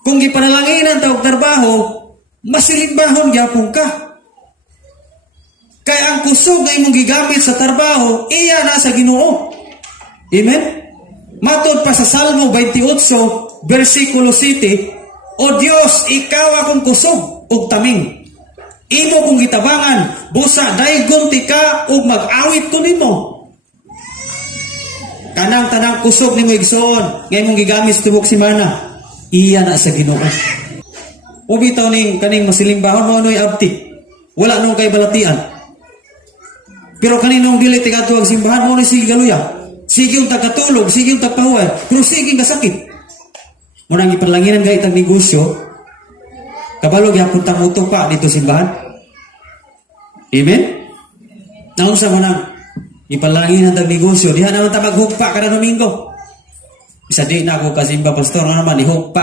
Kung gipanalanginan ta og trabaho, masilingbahon gyapon ka. Kaya ang kusog nga imong gigamit sa trabaho, iya na sa Ginoo. Amen? Matod pa sa Salmo 28, versikulo 7, O Dios, ikaw akong kusog ug taming. Imo kong gitabangan, busa daygon ti ka ug mag-awit ko nimo. Kanang tanang kusog nimo igsoon, nga imong gigamit sa tibok semana, iya na sa Ginoo. Ubitaw ning kaning masilimbahon mo ano'y abti. Wala nung kay balatian. Pero kaninong dili tigatuwag simbahan mo ni sige galuya. Sige yung tagkatulog, sige yung tagpahuway, pero sige kasakit. Munang ipalanginan gayit ang negosyo, kabalog yapon tang utong pa dito simbahan. Amen? Naunsa mo nang ipalanginan ang negosyo, diha naman ta maghugpa kada Domingo. Isa di na ako kasimba pastor na naman, ihugpa